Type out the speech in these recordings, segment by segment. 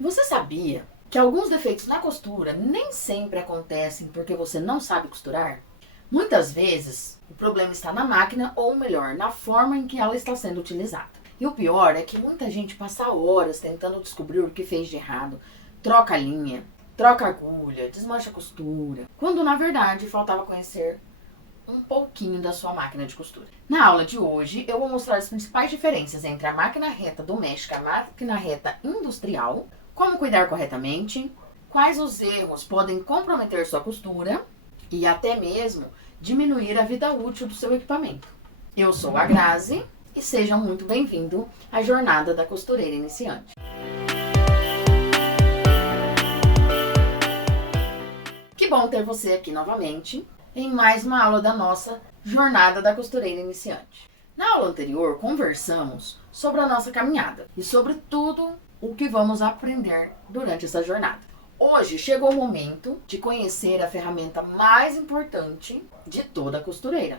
Você sabia que alguns defeitos na costura nem sempre acontecem porque você não sabe costurar? Muitas vezes, o problema está na máquina, ou melhor, na forma em que ela está sendo utilizada. E o pior é que muita gente passa horas tentando descobrir o que fez de errado, troca a linha, troca a agulha, desmancha a costura, quando na verdade faltava conhecer um pouquinho da sua máquina de costura. Na aula de hoje, eu vou mostrar as principais diferenças entre a máquina reta doméstica e a máquina reta industrial, como cuidar corretamente, quais os erros podem comprometer sua costura e até mesmo diminuir a vida útil do seu equipamento. Eu sou a Grazi e seja muito bem-vindo à Jornada da Costureira Iniciante. Que bom ter você aqui novamente em mais uma aula da nossa Jornada da Costureira Iniciante. Na aula anterior, conversamos sobre a nossa caminhada e sobre tudo o que vamos aprender durante essa jornada. Hoje chegou o momento de conhecer a ferramenta mais importante de toda costureira,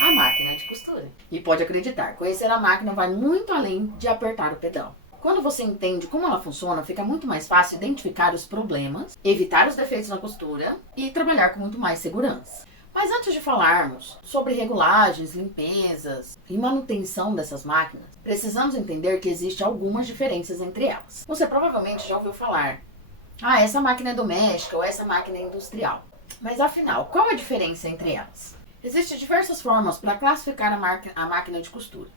a máquina de costura. E pode acreditar, conhecer a máquina vai muito além de apertar o pedal. Quando você entende como ela funciona, fica muito mais fácil identificar os problemas, evitar os defeitos na costura e trabalhar com muito mais segurança. Mas antes de falarmos sobre regulagens, limpezas e manutenção dessas máquinas, precisamos entender que existem algumas diferenças entre elas. Você provavelmente já ouviu falar, essa máquina é doméstica ou essa máquina é industrial. Mas afinal, qual a diferença entre elas? Existem diversas formas para classificar a máquina de costura,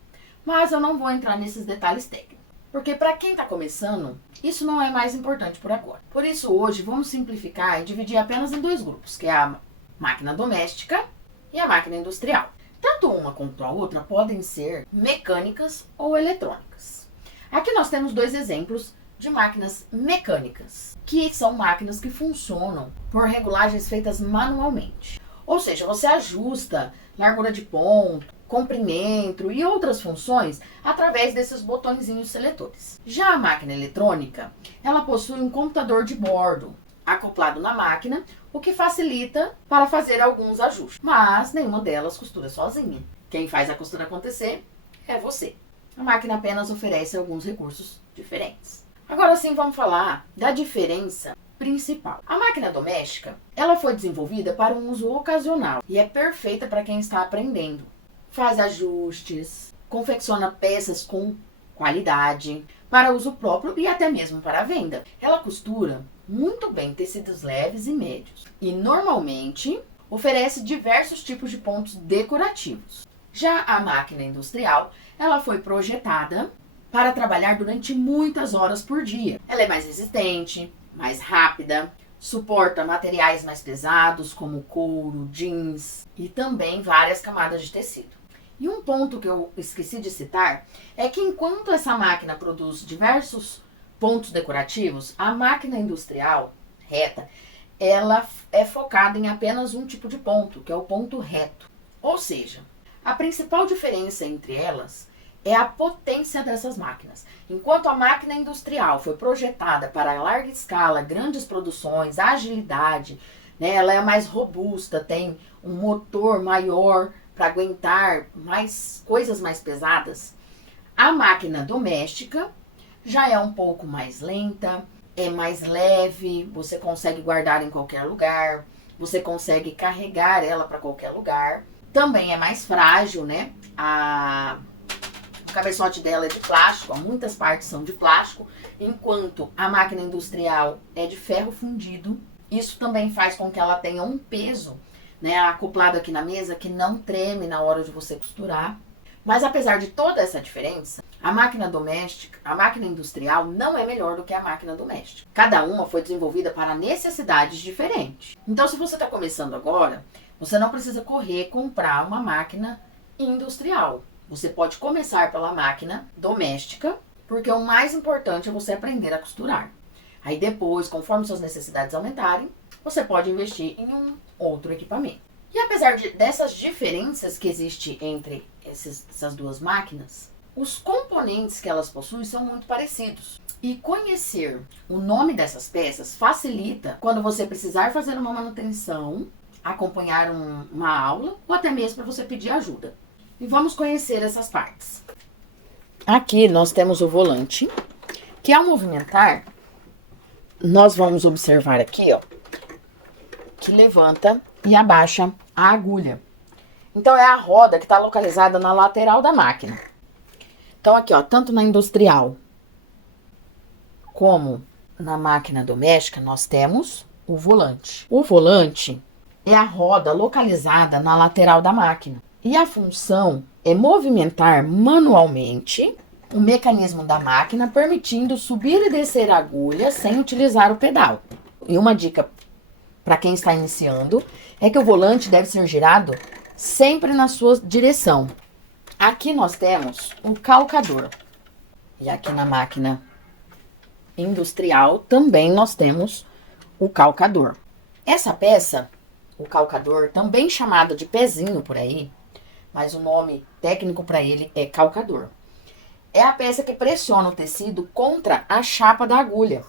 mas eu não vou entrar nesses detalhes técnicos. Porque para quem está começando, isso não é mais importante por agora. Por isso hoje vamos simplificar e dividir apenas em dois grupos, que é a máquina doméstica e a máquina industrial. Tanto uma quanto a outra podem ser mecânicas ou eletrônicas. Aqui nós temos dois exemplos de máquinas mecânicas, que são máquinas que funcionam por regulagens feitas manualmente. Ou seja, você ajusta largura de ponto, comprimento e outras funções através desses botõezinhos seletores. Já a máquina eletrônica, ela possui um computador de bordo acoplado na máquina, o que facilita para fazer alguns ajustes. Mas nenhuma delas costura sozinha. Quem faz a costura acontecer é você. A máquina apenas oferece alguns recursos diferentes. Agora sim, vamos falar da diferença principal. A máquina doméstica, ela foi desenvolvida para um uso ocasional e é perfeita para quem está aprendendo. Faz ajustes, confecciona peças com qualidade, para uso próprio e até mesmo para a venda. Ela costura muito bem tecidos leves e médios e normalmente oferece diversos tipos de pontos decorativos. Já a máquina industrial, ela foi projetada para trabalhar durante muitas horas por dia. Ela é mais resistente, mais rápida, suporta materiais mais pesados como couro, jeans e também várias camadas de tecido. E um ponto que eu esqueci de citar é que enquanto essa máquina produz diversos pontos decorativos, a máquina industrial reta, ela é focada em apenas um tipo de ponto, que é o ponto reto. Ou seja, a principal diferença entre elas é a potência dessas máquinas. Enquanto a máquina industrial foi projetada para larga escala, grandes produções, agilidade, ela é mais robusta, tem um motor maior para aguentar coisas mais pesadas, a máquina doméstica já é um pouco mais lenta, é mais leve, você consegue guardar em qualquer lugar, você consegue carregar ela para qualquer lugar. Também é mais frágil, O cabeçote dela é de plástico, muitas partes são de plástico, enquanto a máquina industrial é de ferro fundido. Isso também faz com que ela tenha um peso, acoplado aqui na mesa, que não treme na hora de você costurar. Mas apesar de toda essa diferença, a máquina industrial não é melhor do que a máquina doméstica. Cada uma foi desenvolvida para necessidades diferentes. Então, se você está começando agora, você não precisa correr comprar uma máquina industrial. Você pode começar pela máquina doméstica, porque o mais importante é você aprender a costurar. Aí depois, conforme suas necessidades aumentarem, você pode investir em um outro equipamento. E apesar dessas diferenças que existem entre essas duas máquinas, os componentes que elas possuem são muito parecidos. E conhecer o nome dessas peças facilita quando você precisar fazer uma manutenção, acompanhar uma aula ou até mesmo para você pedir ajuda. E vamos conhecer essas partes. Aqui nós temos o volante, que ao movimentar, nós vamos observar aqui, ó, que levanta e abaixa a agulha. Então, é a roda que está localizada na lateral da máquina. Então, aqui, ó, tanto na industrial como na máquina doméstica, nós temos o volante. O volante é a roda localizada na lateral da máquina. E a função é movimentar manualmente o mecanismo da máquina, permitindo subir e descer a agulha sem utilizar o pedal. E uma dica para quem está iniciando é que o volante deve ser girado sempre na sua direção. Aqui nós temos o calcador. E aqui na máquina industrial também nós temos o calcador. Essa peça, o calcador, também chamado de pezinho por aí, mas o nome técnico para ele é calcador. É a peça que pressiona o tecido contra a chapa da agulha,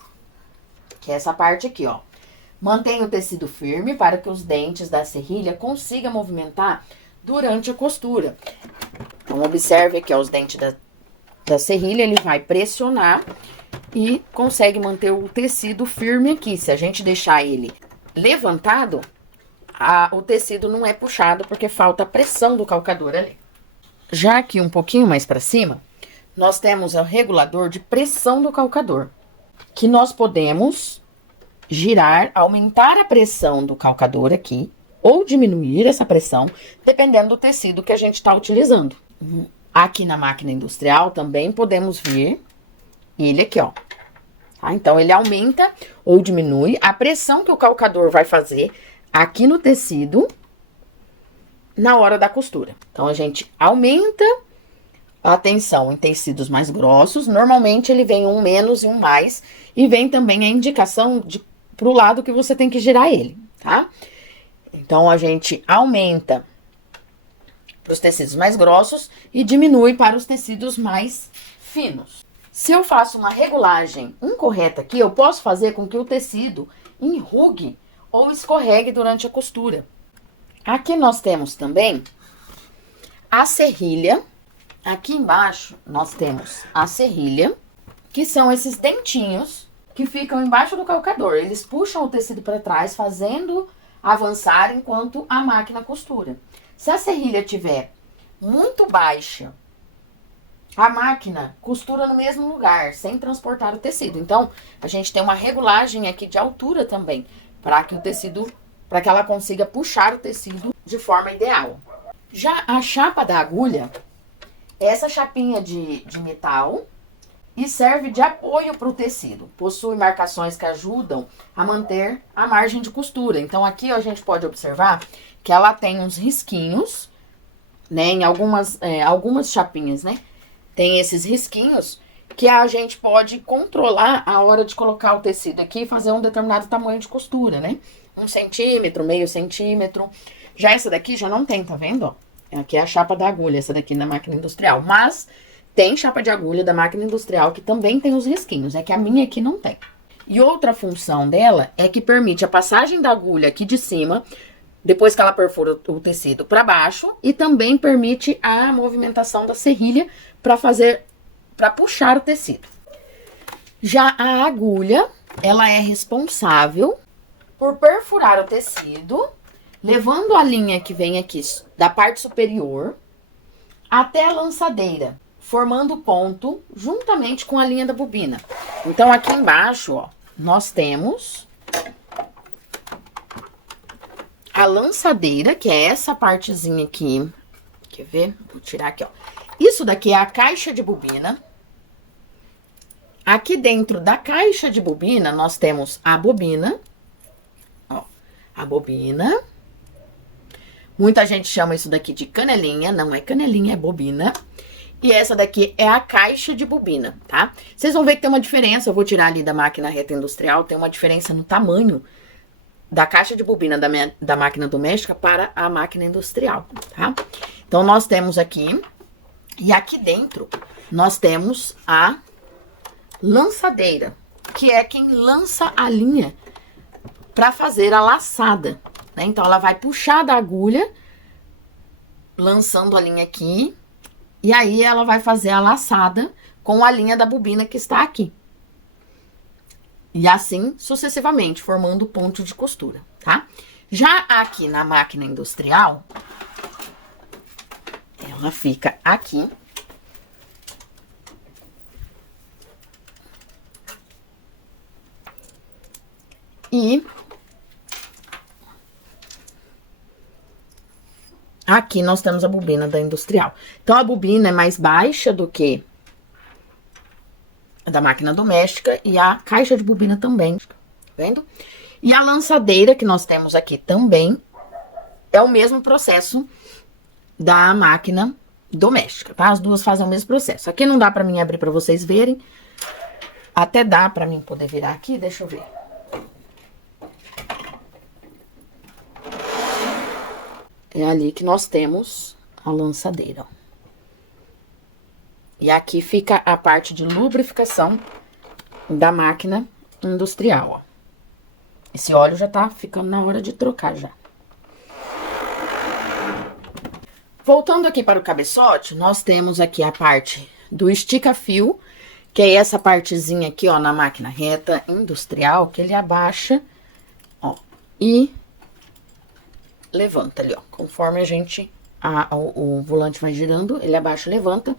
que é essa parte aqui, ó. Mantém o tecido firme para que os dentes da serrilha consigam movimentar durante a costura. Então, observe aqui, ó, os dentes da serrilha, ele vai pressionar e consegue manter o tecido firme aqui. Se a gente deixar ele levantado, o tecido não é puxado porque falta a pressão do calcador ali. Já aqui um pouquinho mais para cima, nós temos o regulador de pressão do calcador, que nós podemos girar, aumentar a pressão do calcador aqui, ou diminuir essa pressão, dependendo do tecido que a gente está utilizando. Aqui na máquina industrial também podemos ver ele aqui, ó. Tá? Então, ele aumenta ou diminui a pressão que o calcador vai fazer aqui no tecido na hora da costura. Então, a gente aumenta a tensão em tecidos mais grossos. Normalmente, ele vem um menos e um mais. E vem também a indicação pro lado que você tem que girar ele, tá? Então, a gente aumenta para os tecidos mais grossos e diminui para os tecidos mais finos. Se eu faço uma regulagem incorreta aqui, eu posso fazer com que o tecido enrugue ou escorregue durante a costura. Aqui nós temos também a serrilha. Aqui embaixo nós temos a serrilha, que são esses dentinhos que ficam embaixo do calcador. Eles puxam o tecido para trás, fazendo avançar enquanto a máquina costura. Se a serrilha estiver muito baixa, a máquina costura no mesmo lugar, sem transportar o tecido. Então, a gente tem uma regulagem aqui de altura também, para que o tecido, para que ela consiga puxar o tecido de forma ideal. Já a chapa da agulha, essa chapinha de metal, e serve de apoio para o tecido. Possui marcações que ajudam a manter a margem de costura. Então, aqui ó, a gente pode observar que ela tem uns risquinhos, né? Em algumas chapinhas, né? Tem esses risquinhos que a gente pode controlar a hora de colocar o tecido aqui e fazer um determinado tamanho de costura, né? 1 centímetro, meio centímetro. Já essa daqui já não tem, tá vendo? Ó? Aqui é a chapa da agulha, essa daqui na máquina industrial. Mas tem chapa de agulha da máquina industrial que também tem os risquinhos. É que a minha aqui não tem. E outra função dela é que permite a passagem da agulha aqui de cima, depois que ela perfura o tecido para baixo, e também permite a movimentação da serrilha para puxar o tecido. Já a agulha, ela é responsável por perfurar o tecido, levando a linha que vem aqui da parte superior até a lançadeira, formando ponto juntamente com a linha da bobina. Então, aqui embaixo, ó, nós temos a lançadeira, que é essa partezinha aqui. Quer ver? Vou tirar aqui, ó. Isso daqui é a caixa de bobina. Aqui dentro da caixa de bobina, nós temos a bobina. Ó, a bobina. Muita gente chama isso daqui de canelinha. Não é canelinha, é bobina. E essa daqui é a caixa de bobina, tá? Vocês vão ver que tem uma diferença. Eu vou tirar ali da máquina reta industrial. Tem uma diferença no tamanho da caixa de bobina da máquina doméstica para a máquina industrial, tá? Então, nós temos aqui... E aqui dentro, nós temos a lançadeira, que é quem lança a linha para fazer a laçada, né? Então, ela vai puxar da agulha, lançando a linha aqui, e aí ela vai fazer a laçada com a linha da bobina que está aqui. E assim sucessivamente, formando ponto de costura, tá? Já aqui na máquina industrial, ela fica aqui. E aqui nós temos a bobina da industrial. Então, a bobina é mais baixa do que a da máquina doméstica e a caixa de bobina também, tá vendo? E a lançadeira que nós temos aqui também é o mesmo processo da máquina doméstica, tá? As duas fazem o mesmo processo. Aqui não dá pra mim abrir pra vocês verem. Até dá pra mim poder virar aqui, deixa eu ver. É ali que nós temos a lançadeira, ó. E aqui fica a parte de lubrificação da máquina industrial, ó. Esse óleo já tá ficando na hora de trocar já. Voltando aqui para o cabeçote, nós temos aqui a parte do estica-fio, que é essa partezinha aqui, ó, na máquina reta industrial, que ele abaixa, ó, e levanta ali, ó, conforme a gente, o volante vai girando, ele abaixa e levanta.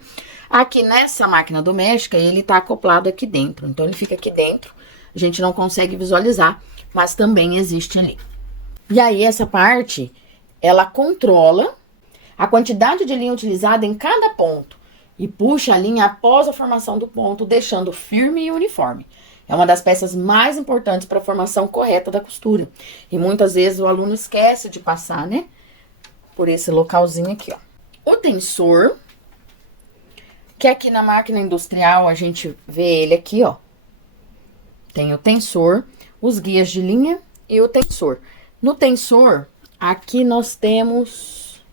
Aqui nessa máquina doméstica, ele tá acoplado aqui dentro, então ele fica aqui dentro, a gente não consegue visualizar, mas também existe ali. E aí, essa parte, ela controla a quantidade de linha utilizada em cada ponto e puxa a linha após a formação do ponto, deixando firme e uniforme. É uma das peças mais importantes para a formação correta da costura. E muitas vezes o aluno esquece de passar, né? Por esse localzinho aqui, ó. O tensor, que aqui na máquina industrial a gente vê ele aqui, ó. Tem o tensor, os guias de linha e o tensor. No tensor, aqui nós temos...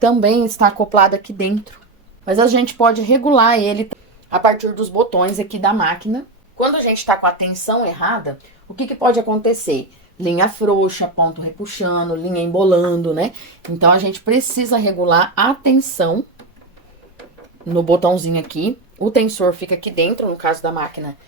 também está acoplado aqui dentro. Mas a gente pode regular ele a partir dos botões aqui da máquina. Quando a gente está com a tensão errada, o que que pode acontecer? Linha frouxa, ponto repuxando, linha embolando, né? Então, a gente precisa regular a tensão no botãozinho aqui. O tensor fica aqui dentro, no caso da máquina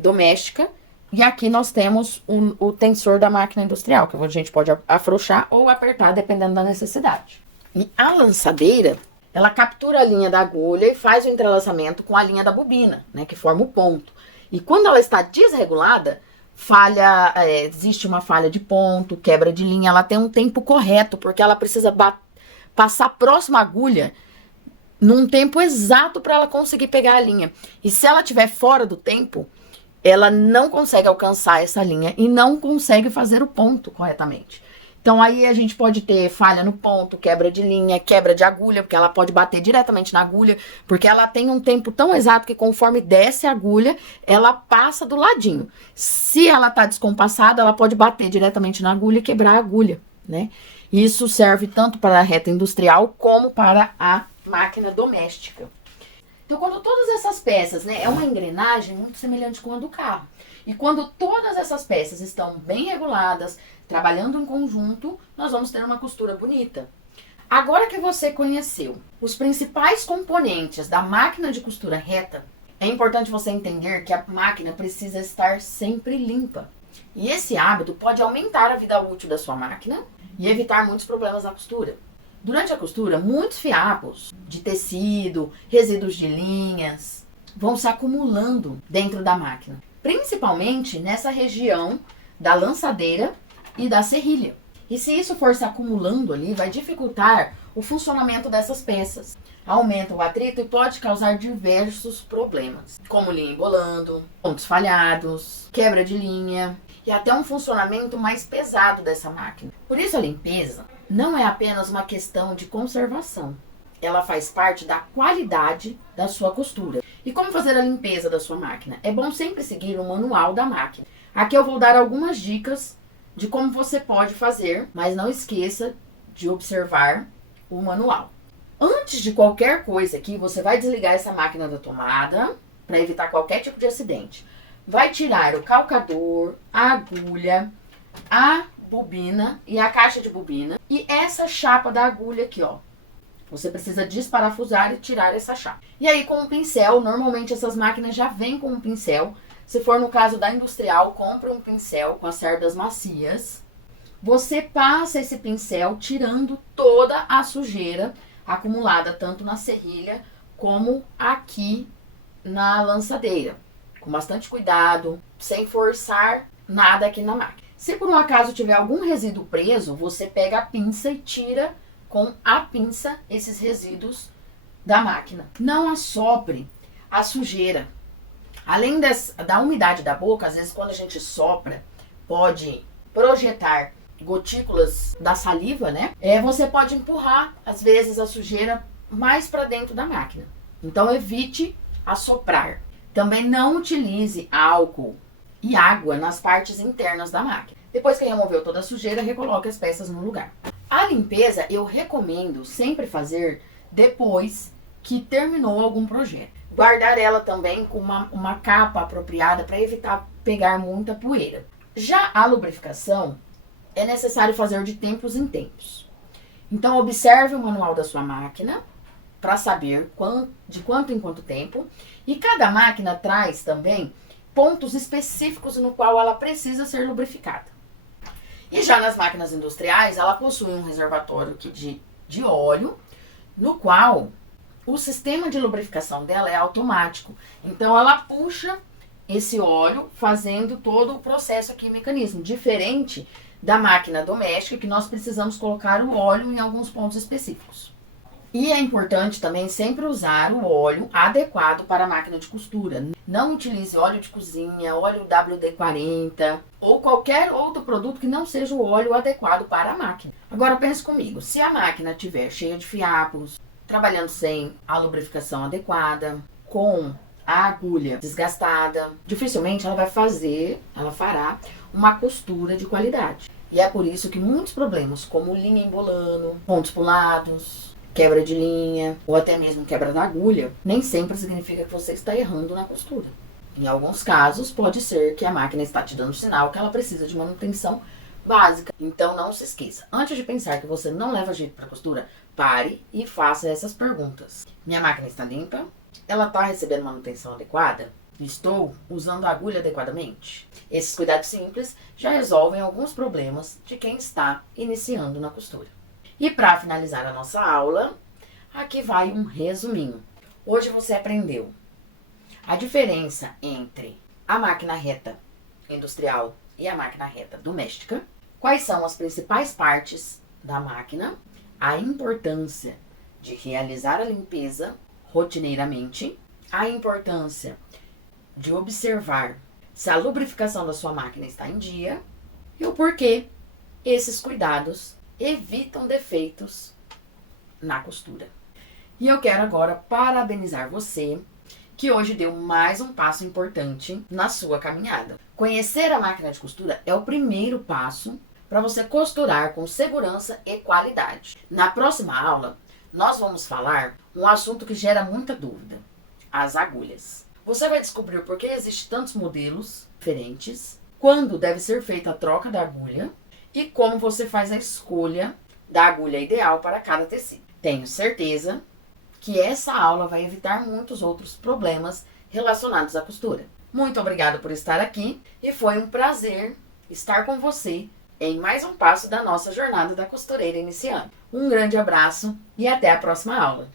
doméstica. E aqui nós temos o tensor da máquina industrial, que a gente pode afrouxar ou apertar, dependendo da necessidade. E a lançadeira, ela captura a linha da agulha e faz o entrelaçamento com a linha da bobina, né, que forma o ponto. E quando ela está desregulada, existe uma falha de ponto, quebra de linha, ela tem um tempo correto, porque ela precisa passar próxima à agulha num tempo exato para ela conseguir pegar a linha. E se ela estiver fora do tempo, ela não consegue alcançar essa linha e não consegue fazer o ponto corretamente. Então, aí a gente pode ter falha no ponto, quebra de linha, quebra de agulha, porque ela pode bater diretamente na agulha, porque ela tem um tempo tão exato que conforme desce a agulha, ela passa do ladinho. Se ela tá descompassada, ela pode bater diretamente na agulha e quebrar a agulha, né? Isso serve tanto para a reta industrial como para a máquina doméstica. Então, quando todas essas peças, né, é uma engrenagem muito semelhante com a do carro. E quando todas essas peças estão bem reguladas, trabalhando em conjunto, nós vamos ter uma costura bonita. Agora que você conheceu os principais componentes da máquina de costura reta, é importante você entender que a máquina precisa estar sempre limpa. E esse hábito pode aumentar a vida útil da sua máquina e evitar muitos problemas na costura. Durante a costura, muitos fiapos de tecido, resíduos de linhas, vão se acumulando dentro da máquina. Principalmente nessa região da lançadeira e da serrilha. E se isso for se acumulando ali, vai dificultar o funcionamento dessas peças. Aumenta o atrito e pode causar diversos problemas, como linha embolando, pontos falhados, quebra de linha e até um funcionamento mais pesado dessa máquina. Por isso a limpeza não é apenas uma questão de conservação. Ela faz parte da qualidade da sua costura. E como fazer a limpeza da sua máquina? É bom sempre seguir o manual da máquina. Aqui eu vou dar algumas dicas de como você pode fazer, mas não esqueça de observar o manual. Antes de qualquer coisa aqui, você vai desligar essa máquina da tomada para evitar qualquer tipo de acidente. Vai tirar o calcador, a agulha, a bobina e a caixa de bobina e essa chapa da agulha aqui, ó. Você precisa desparafusar e tirar essa chapa. E aí com um pincel, normalmente essas máquinas já vêm com um pincel, Se for no caso da industrial, compre um pincel com as cerdas macias. Você passa esse pincel tirando toda a sujeira acumulada tanto na serrilha como aqui na lançadeira. Com bastante cuidado, sem forçar nada aqui na máquina. Se por um acaso tiver algum resíduo preso, você pega a pinça e tira com a pinça esses resíduos da máquina. Não assopre a sujeira. Além da umidade da boca, às vezes quando a gente sopra, pode projetar gotículas da saliva, né? Você pode empurrar, às vezes, a sujeira mais para dentro da máquina. Então, evite assoprar. Também não utilize álcool e água nas partes internas da máquina. Depois que removeu toda a sujeira, recoloque as peças no lugar. A limpeza eu recomendo sempre fazer depois que terminou algum projeto. Guardar ela também com uma capa apropriada para evitar pegar muita poeira. Já a lubrificação é necessário fazer de tempos em tempos. Então observe o manual da sua máquina para saber de quanto em quanto tempo. E cada máquina traz também pontos específicos no qual ela precisa ser lubrificada. E já nas máquinas industriais, ela possui um reservatório de óleo, no qual o sistema de lubrificação dela é automático. Então ela puxa esse óleo fazendo todo o processo aqui, mecanismo, diferente da máquina doméstica, que nós precisamos colocar o óleo em alguns pontos específicos. E é importante também sempre usar o óleo adequado para a máquina de costura. Não utilize óleo de cozinha, óleo WD-40 ou qualquer outro produto que não seja o óleo adequado para a máquina. Agora pense comigo, se a máquina estiver cheia de fiapos, trabalhando sem a lubrificação adequada, com a agulha desgastada, dificilmente ela fará uma costura de qualidade. E é por isso que muitos problemas, como linha embolando, pontos pulados, quebra de linha ou até mesmo quebra da agulha, nem sempre significa que você está errando na costura. Em alguns casos, pode ser que a máquina está te dando sinal que ela precisa de manutenção básica. Então não se esqueça, antes de pensar que você não leva jeito para costura, pare e faça essas perguntas. Minha máquina está limpa? Ela está recebendo manutenção adequada? Estou usando a agulha adequadamente? Esses cuidados simples já resolvem alguns problemas de quem está iniciando na costura. E para finalizar a nossa aula, aqui vai um resuminho. Hoje você aprendeu a diferença entre a máquina reta industrial e a máquina reta doméstica, quais são as principais partes da máquina, a importância de realizar a limpeza rotineiramente, a importância de observar se a lubrificação da sua máquina está em dia e o porquê esses cuidados evitam defeitos na costura. E eu quero agora parabenizar você que hoje deu mais um passo importante na sua caminhada. Conhecer a máquina de costura é o primeiro passo para você costurar com segurança e qualidade. Na próxima aula, nós vamos falar um assunto que gera muita dúvida: as agulhas. Você vai descobrir por que existem tantos modelos diferentes, quando deve ser feita a troca da agulha e como você faz a escolha da agulha ideal para cada tecido. Tenho certeza que essa aula vai evitar muitos outros problemas relacionados à costura. Muito obrigada por estar aqui e foi um prazer estar com você em mais um passo da nossa jornada da costureira iniciante. Um grande abraço e até a próxima aula.